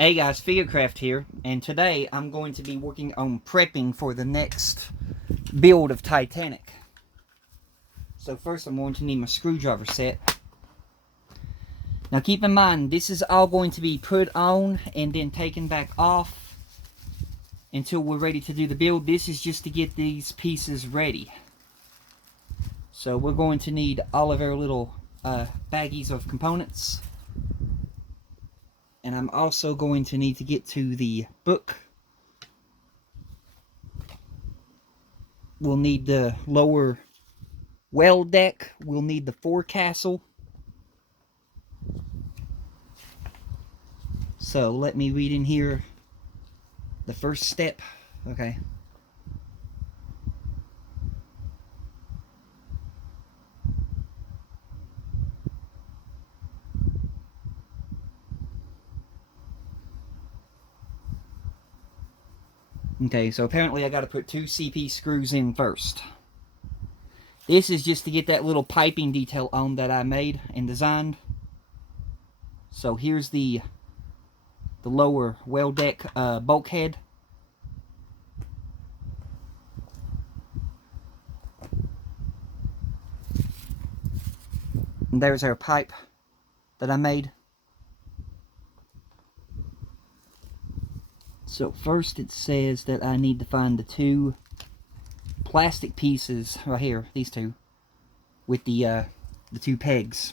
Hey guys, Figurecraft here, and today I'm going to be working on prepping for the next build of Titanic. So first I'm going to need my screwdriver set. Now keep in mind, this is all going to be put on and then taken back off until we're ready to do the build. This is just to get these pieces ready. So we're going to need all of our little baggies of components. And I'm also going to need to get to the book. We'll need the lower well deck. We'll need the forecastle. So let me read in here the first step. Okay. Okay, so apparently I got to put 2 CP screws in first. This is just to get that little piping detail on that I made and designed. So here's the lower well deck bulkhead. And there's our pipe that I made. So first it says that I need to find the 2 plastic pieces right here, these 2, with the 2 pegs.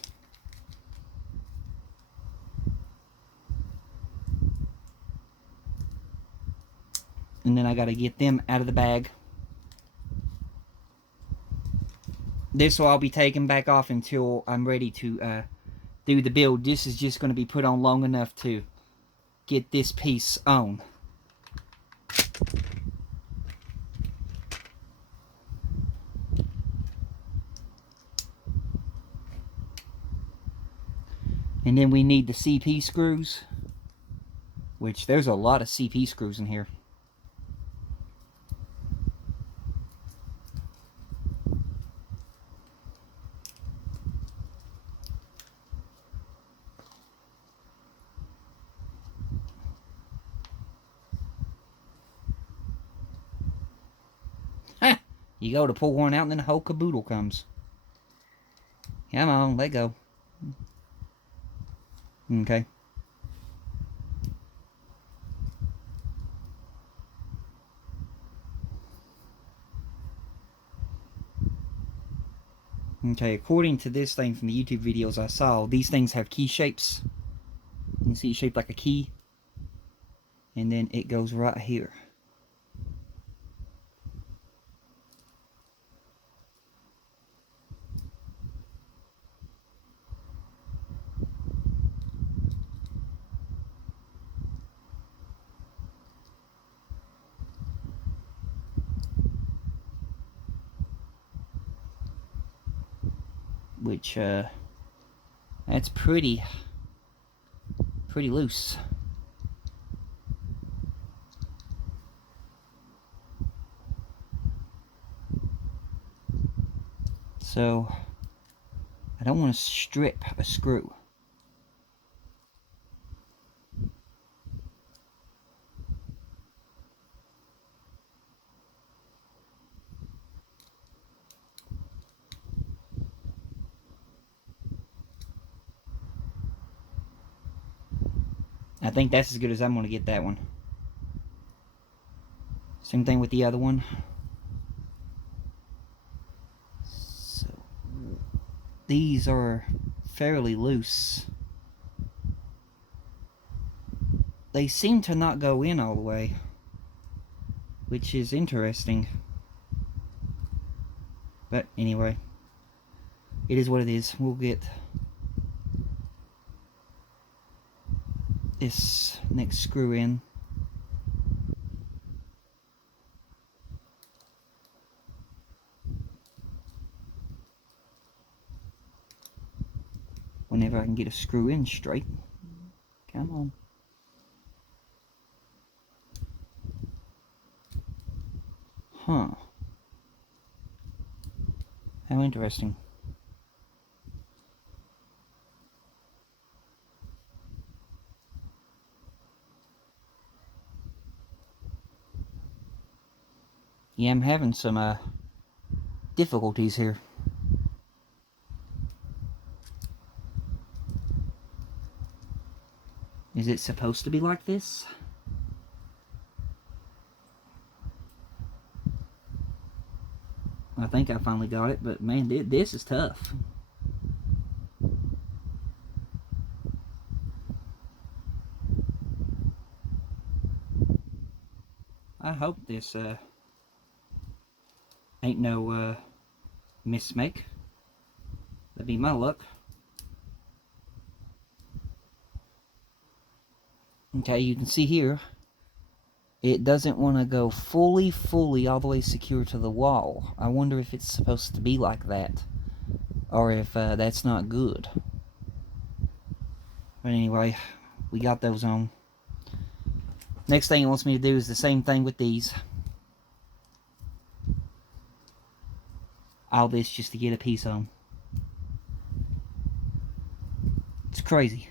And then I got to get them out of the bag. This will all be taken back off until I'm ready to do the build. This is just going to be put on long enough to get this piece on. And then we need the CP screws, which there's a lot of CP screws in here. Ha! You go to pull one out and then the whole caboodle comes. Come on, let go. Okay. Okay, according to this thing from the YouTube videos I saw, these things have key shapes. You can see it's shaped like a key. And then it goes right here. Which, that's pretty loose. So, I don't want to strip a screw. I think that's as good as I'm going to get that one. Same thing with the other one. So, these are fairly loose. They seem to not go in all the way, which is interesting. But anyway, it is what it is. We'll get this next screw in. Whenever I can get a screw in straight. Come on. Huh. How interesting. Yeah, I'm having some difficulties here. Is it supposed to be like this? I think I finally got it, but man, this is tough. I hope this ain't no mismake. That'd be my luck. Okay, you can see here, it doesn't want to go fully all the way secure to the wall. I wonder if it's supposed to be like that, or if that's not good. But anyway, we got those on. Next thing it wants me to do is the same thing with these. All this just to get a piece on. It's crazy.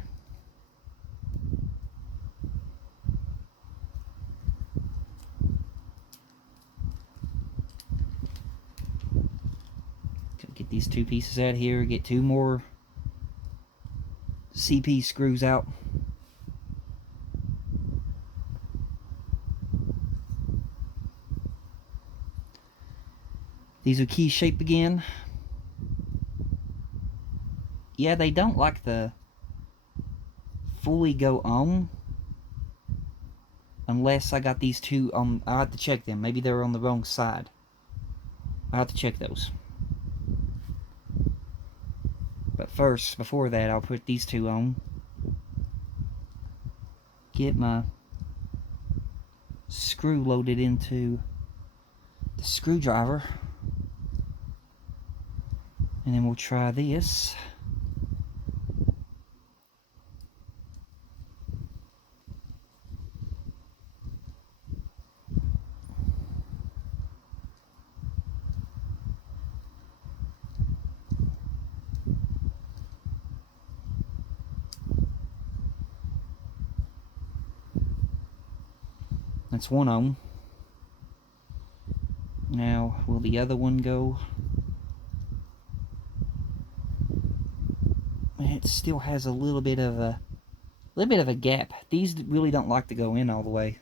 Get these two pieces out here, get two more CP screws out. These are key shape again. Yeah, they don't like the fully go on unless I got these two on. I'll have to check them. Maybe they're on the wrong side. I'll have to check those. But first, before that, I'll put these two on. Get my screw loaded into the screwdriver. And then we'll try this. That's one on. Now, will the other one go? It still has a little bit of a gap. These really don't like to go in all the way.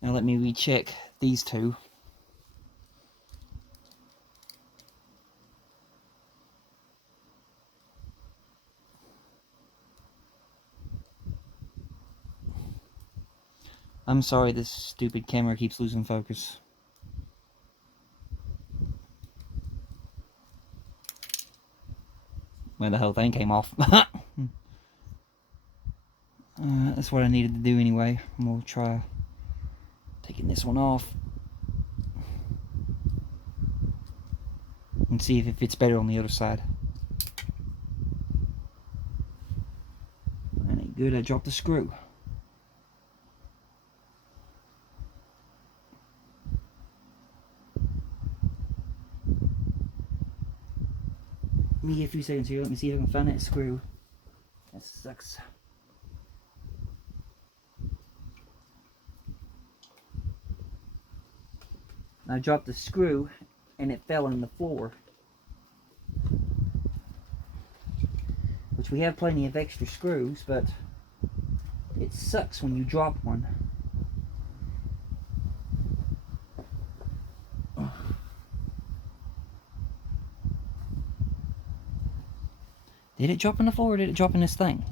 Now let me recheck these two. I'm sorry this stupid camera keeps losing focus. Well, the whole thing came off. That's what I needed to do anyway. I'm going to try taking this one off and see if it fits better on the other side. That ain't good. I dropped the screw. Let me get a few seconds here. Let me see if I can find that screw. That sucks. I dropped the screw and it fell on the floor. Which we have plenty of extra screws, but it sucks when you drop one. Did it drop on the floor or did it drop in this thing?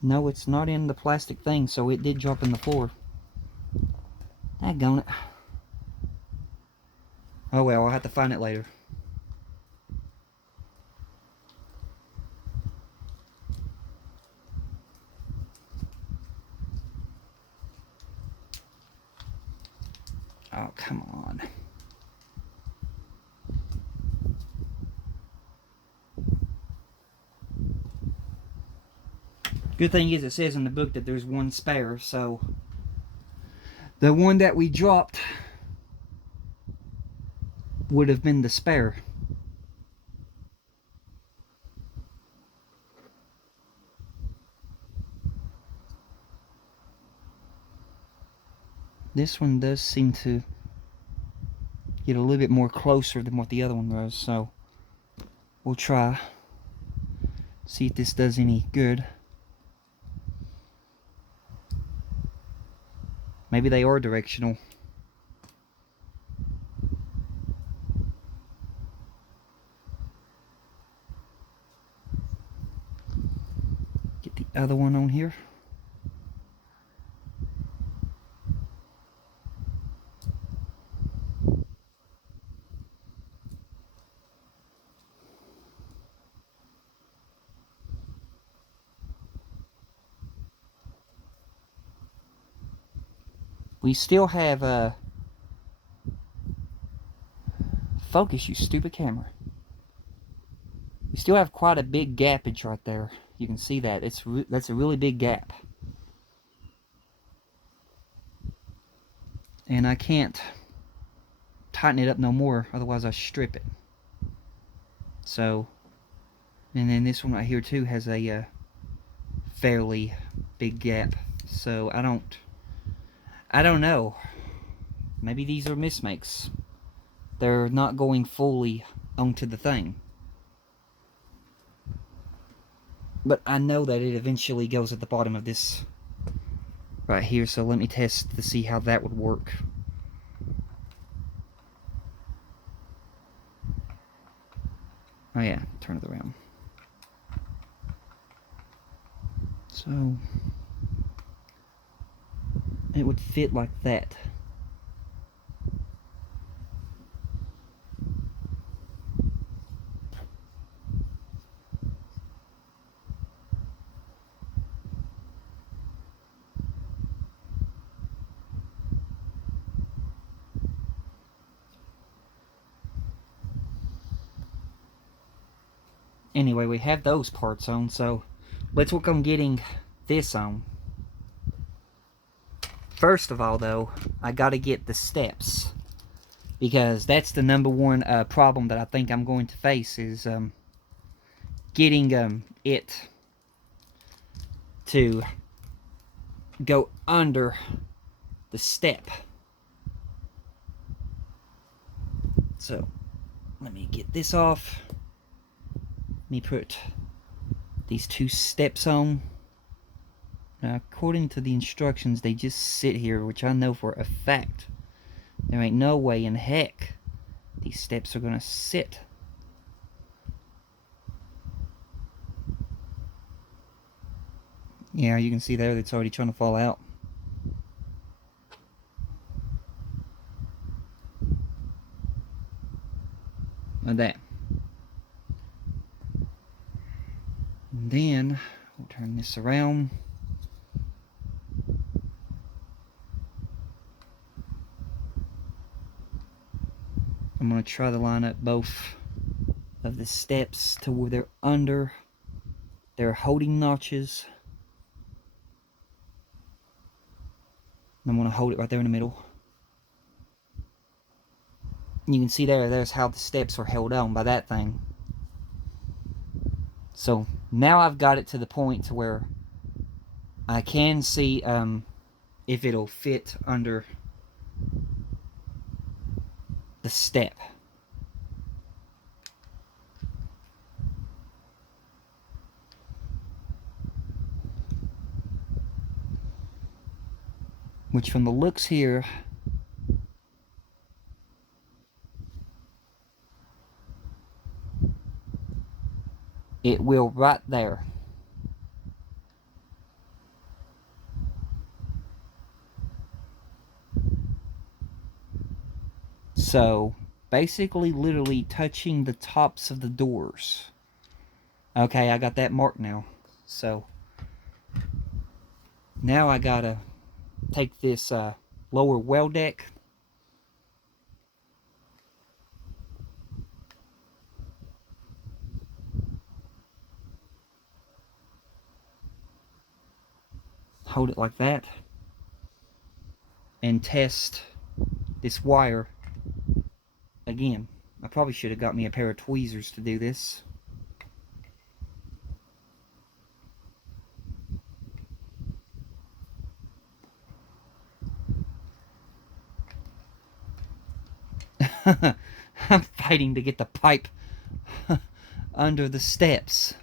No, it's not in the plastic thing, so it did drop in the floor. Daggone it. Oh well, I'll have to find it later. Oh, come on. Good thing is it says in the book that there's one spare, so the one that we dropped would have been the spare. This one does seem to get a little bit more closer than what the other one was, so we'll try. See if this does any good. Maybe they are directional. Get the other one on here. We still have focus, you stupid camera. We still have quite a big gapage right there. You can see that. That's a really big gap. And I can't tighten it up no more, otherwise I strip it. So, and then this one right here too has a fairly big gap. So I don't know. Maybe these are mismakes. They're not going fully onto the thing. But I know that it eventually goes at the bottom of this right here, so let me test to see how that would work. Oh yeah, turn it around. So it would fit like that. Anyway, we have those parts on, so let's work on getting this on. First of all, though, I gotta get the steps, because that's the number one problem that I think I'm going to face is getting it to go under the step. So let me get this off. Let me put these two steps on. Now, according to the instructions, they just sit here, which I know for a fact. There ain't no way in heck these steps are gonna sit. Yeah, you can see there it's already trying to fall out. Like that. And then we'll turn this around. I'm going to try to line up both of the steps to where they're under their holding notches. And I'm going to hold it right there in the middle. You can see there's how the steps are held on by that thing. So now I've got it to the point to where I can see if it'll fit under the step. Which from the looks here, it will right there. So basically literally touching the tops of the doors. Okay, I got that marked now. So now I gotta take this lower well deck, hold it like that and test this wire again. I probably should have got me a pair of tweezers to do this. I'm fighting to get the pipe under the steps.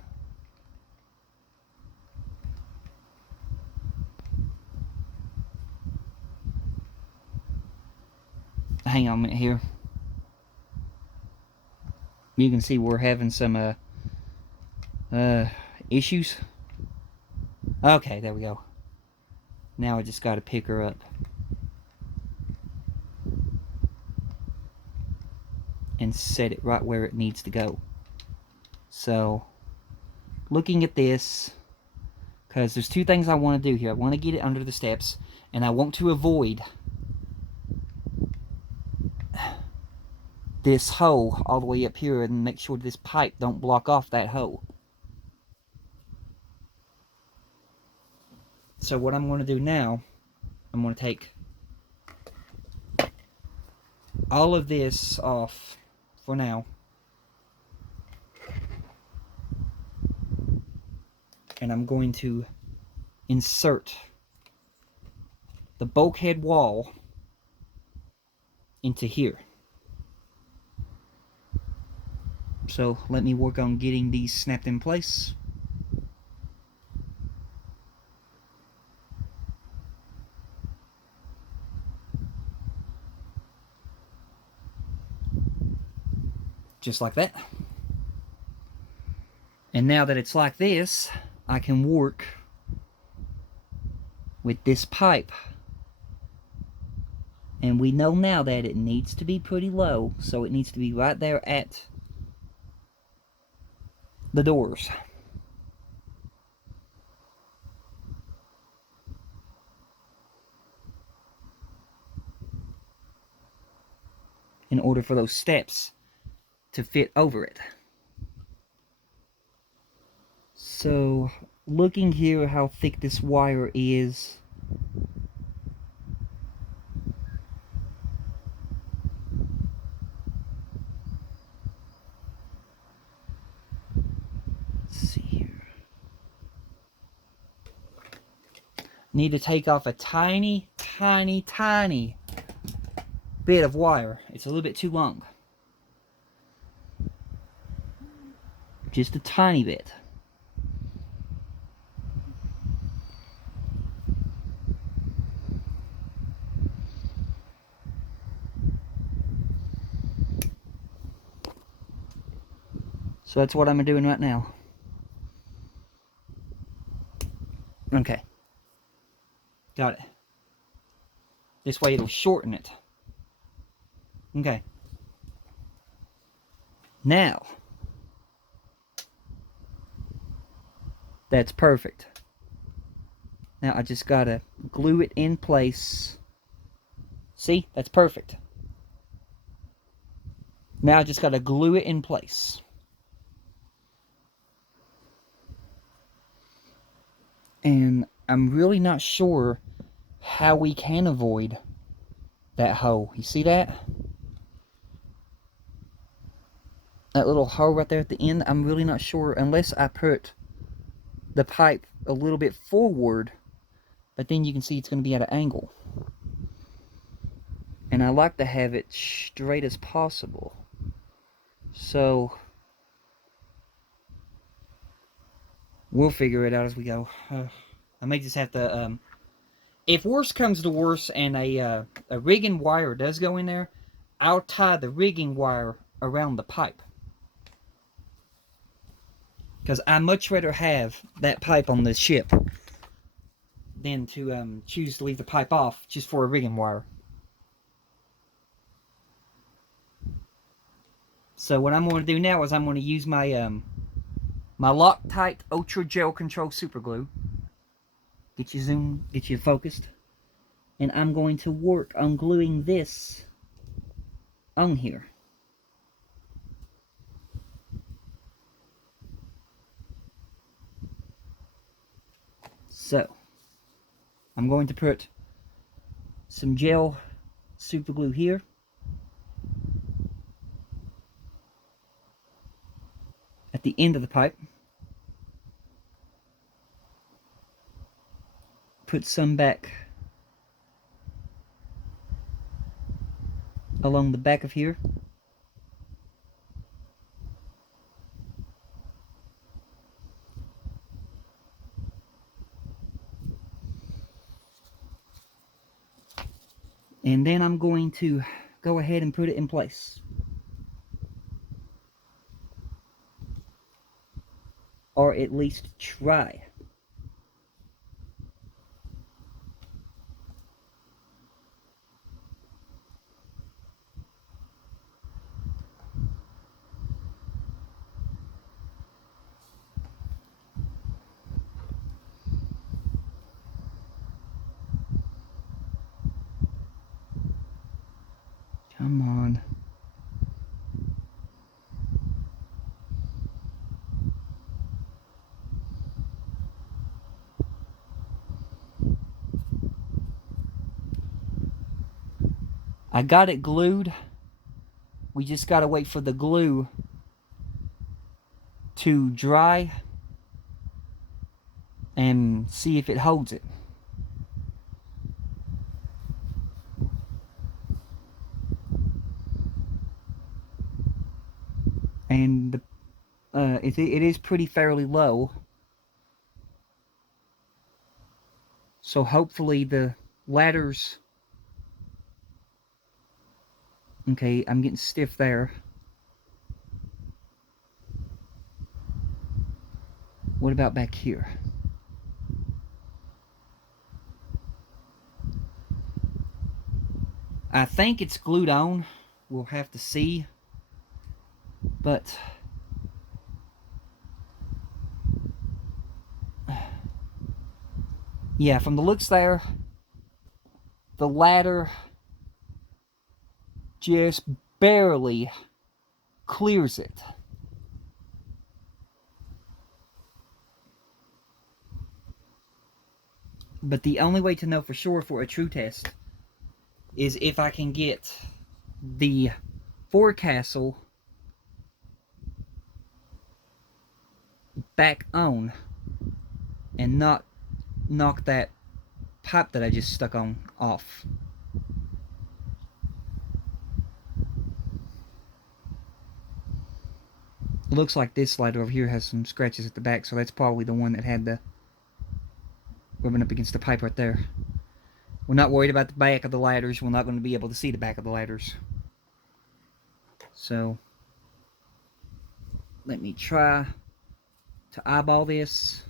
Hang on a minute here. You can see we're having some issues. Okay, there we go. Now I just got to pick her up and set it right where it needs to go. So, looking at this, because there's two things I want to do here. I want to get it under the steps, and I want to avoid this hole all the way up here and make sure this pipe don't block off that hole. So what I'm going to do now, I'm going to take all of this off for now. And I'm going to insert the bulkhead wall into here. So let me work on getting these snapped in place. Just like that. And now that it's like this, I can work with this pipe. And we know now that it needs to be pretty low, so it needs to be right there at the doors. In order for those steps to fit over it. So, looking here how thick this wire is, let's see here. Need to take off a tiny bit of wire. It's a little bit too long. Just a tiny bit. So that's what I'm doing right now. Okay. Got it. This way it'll shorten it. Okay. Now, that's perfect. Now I just gotta glue it in place. See? That's perfect. Now I just gotta glue it in place. And I'm really not sure how we can avoid that hole. You see that? That little hole right there at the end? I'm really not sure unless I put the pipe a little bit forward, but then you can see it's going to be at an angle. And I like to have it straight as possible. So we'll figure it out as we go. I may just have to, if worse comes to worse and a rigging wire does go in there, I'll tie the rigging wire around the pipe. Because I much rather have that pipe on the ship than to choose to leave the pipe off just for a rigging wire. So what I'm going to do now is I'm going to use my my Loctite Ultra Gel Control Super Glue. Get you zoomed, get you focused. And I'm going to work on gluing this on here. So, I'm going to put some gel super glue here. At the end of the pipe. Put some back along the back of here. And then I'm going to go ahead and put it in place. Or at least try. Come on. I got it glued. We just gotta wait for the glue to dry and see if it holds it. And it is pretty fairly low. So hopefully the ladders... Okay, I'm getting stiff there. What about back here? I think it's glued on. We'll have to see. But yeah, from the looks there, the ladder just barely clears it. But the only way to know for sure for a true test is if I can get the forecastle back on and not knock that pipe that I just stuck on off. Looks like this ladder over here has some scratches at the back, so that's probably the one that had the rubbing up against the pipe right there. We're not worried about the back of the ladders. We're not going to be able to see the back of the ladders. So let me try to eyeball this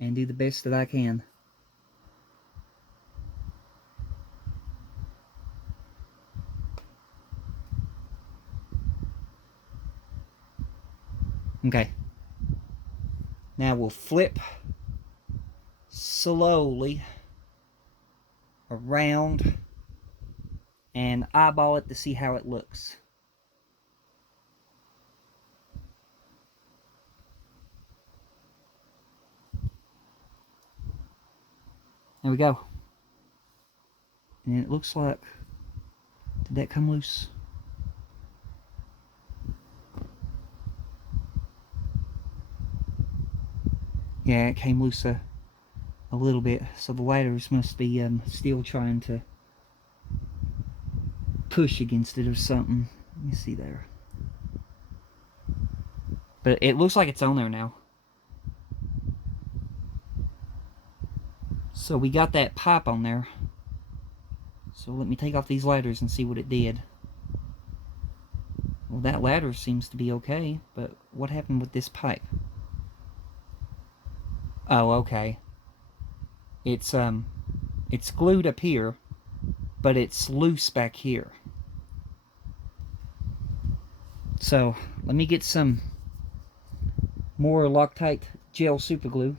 and do the best that I can. Okay. Now we'll flip slowly around and eyeball it to see how it looks. There we go. And it looks like... Did that come loose? Yeah, it came loose a little bit. So the ladders must be still trying to push against it or something. Let me see there. But it looks like it's on there now. So we got that pipe on there. So let me take off these ladders and see what it did. Well, that ladder seems to be okay, but what happened with this pipe? Oh, okay. It's glued up here, but it's loose back here. So let me get some more Loctite gel super glue.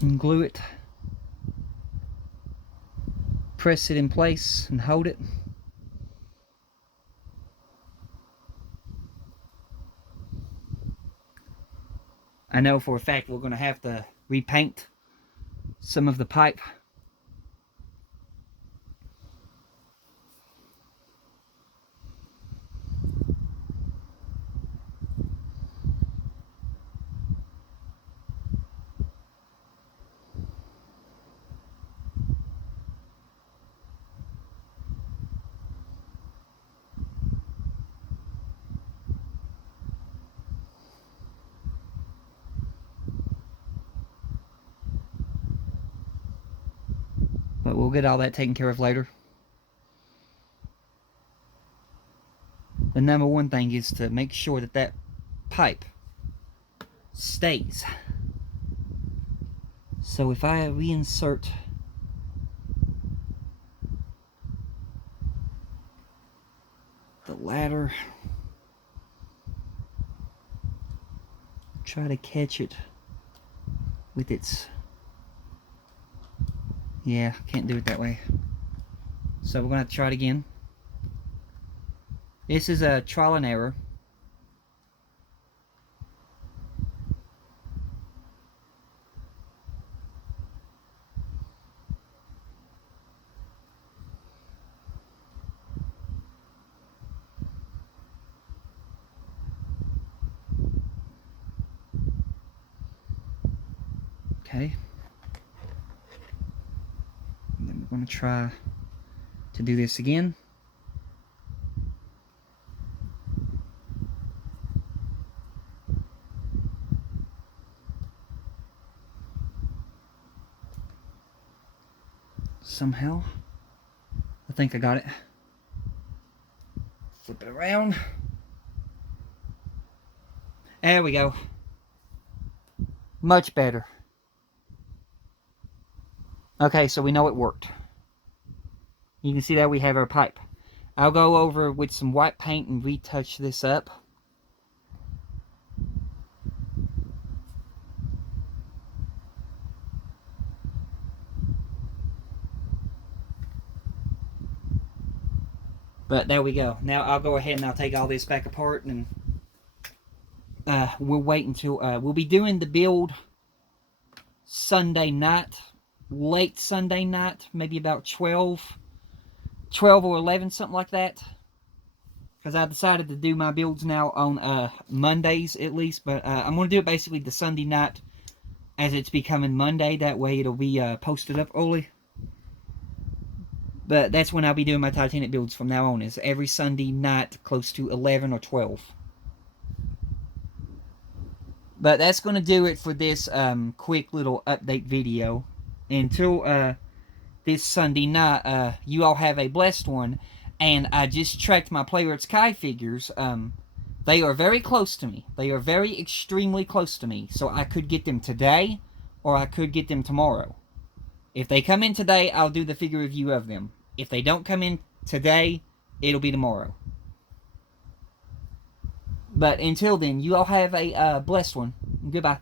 And glue it. Press it in place and hold it. I know for a fact we're going to have to repaint some of the pipe. But we'll get all that taken care of later. The number one thing is to make sure that that pipe stays. So if I reinsert the ladder, try to catch it with its... Yeah, can't do it that way. So we're going to try it again. This is a trial and error. Okay. And then we're going to try to do this again. Somehow. I think I got it. Flip it around. There we go. Much better. Okay, so we know it worked. You can see that we have our pipe. I'll go over with some white paint and retouch this up. But there we go. Now I'll go ahead and I'll take all this back apart, and we'll wait until we'll be doing the build Sunday night, late Sunday night, maybe about 12 or 11, something like that. Because I decided to do my builds now on Mondays at least, but I'm going to do it basically the Sunday night as it's becoming Monday. That way it'll be posted up early. But that's when I'll be doing my Titanic builds from now on, is every Sunday night close to 11 or 12. But that's going to do it for this quick little update video. Until this Sunday night, you all have a blessed one. And I just tracked my Playwrights Kai figures. They are very close to me. They are very extremely close to me. So I could get them today, or I could get them tomorrow. If they come in today, I'll do the figure review of them. If they don't come in today, it'll be tomorrow. But until then, you all have a blessed one. Goodbye.